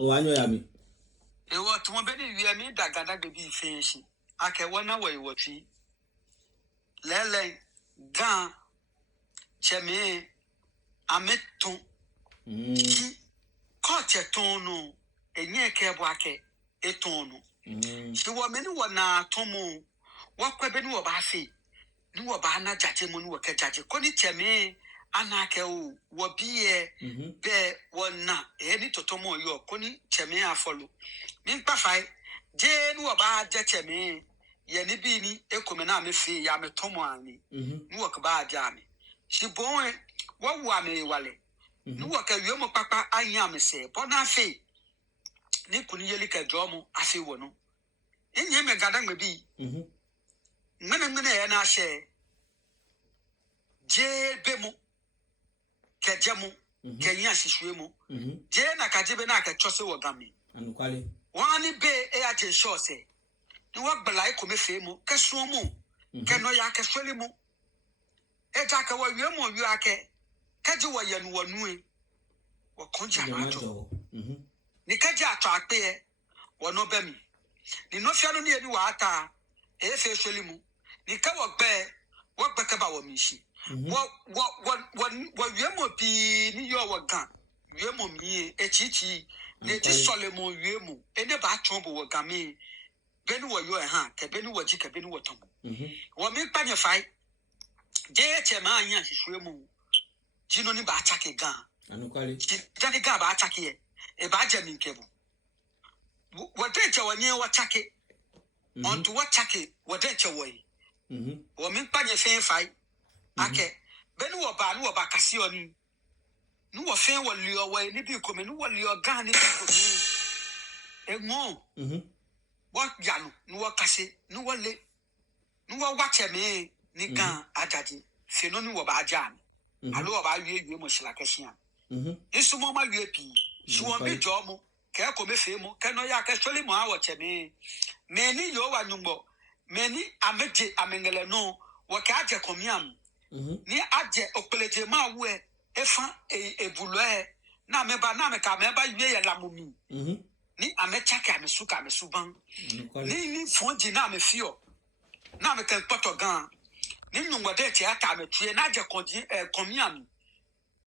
Wanyo yami. Ewo tumo beni wiemi da Ga Dangme bi fenshi. Ake wana wa iwotwi. Lele gan cheme ameton. Ki koche tonu enye kebo ake etonu. Shi wo meni wana tomu wakwe beni wo ba fi. Ni wo ba na jaje mo ni wo ke jaje. Koni cheme anake o wo biye be wona eni totomo yo koni cheme afolo. Min pa fai je ni wo ba je cheme ye ni bi ni ekome na me fi ya me tomo ani. Ni wo ka ba ja me. Shi bon wo wa me wale. Ni wo ka wiemo papa anya me se. Bona fi ni kuni yeli ka jomo afi wo no. Enye me Ga Dangme bi. Mene ya na she je bemo kejemu kenya shishuemu je na kajebe na ka chose wo gami Anukwale wani be e a je sure say ni wo gbala iko mefe mu keso mu keno ya kesoli mu e ja ka wo wiemu wi ake kaje wo ye no wonu e wo konja majo ni kaje ato ape wo no be mi ni no fia no ne ni wa ata e fe soli mu ni ka wo gbe ka ba wo mi shi what wiemo pi ni yo wa gan wiemo mi echichi ne ti solemo wiemo ene ba chombo wa gami beni wo yo ha ke beni wo ji ke beni wo tomo wo mi pa nye fai je che ma anya hihwemu jino ni ba atake gan Anukwale jani ga ba atake e ba je mi nkebu wo de che wonye wa take onto wa take wo de che wo yi wo mi pa nye fai ake beni wo ba kasi oni nu wo fe wo lio wo ni bi ko me nu wo lio gan ni bi ko mi emo wo yanu nu wo kasi nu wo le nu wo wa che me ni gan ajaji fe no ni wo ba aja mi alo wo ba wie mo shila kashia isu mo ma wie pi shi wo bi jo mo ke ko me fe mo ke no ya ke soli mo awo che me ni yo wa nyumbo me ni ameje amengele no wo ka aje komiam ni aje opeleje ma we efa ebulo na me ba ye ya lamomi ni amechaka amesuban ni fonji na me fio na me kan poto gan ni nyungode ti ata me tue na aje konji komiam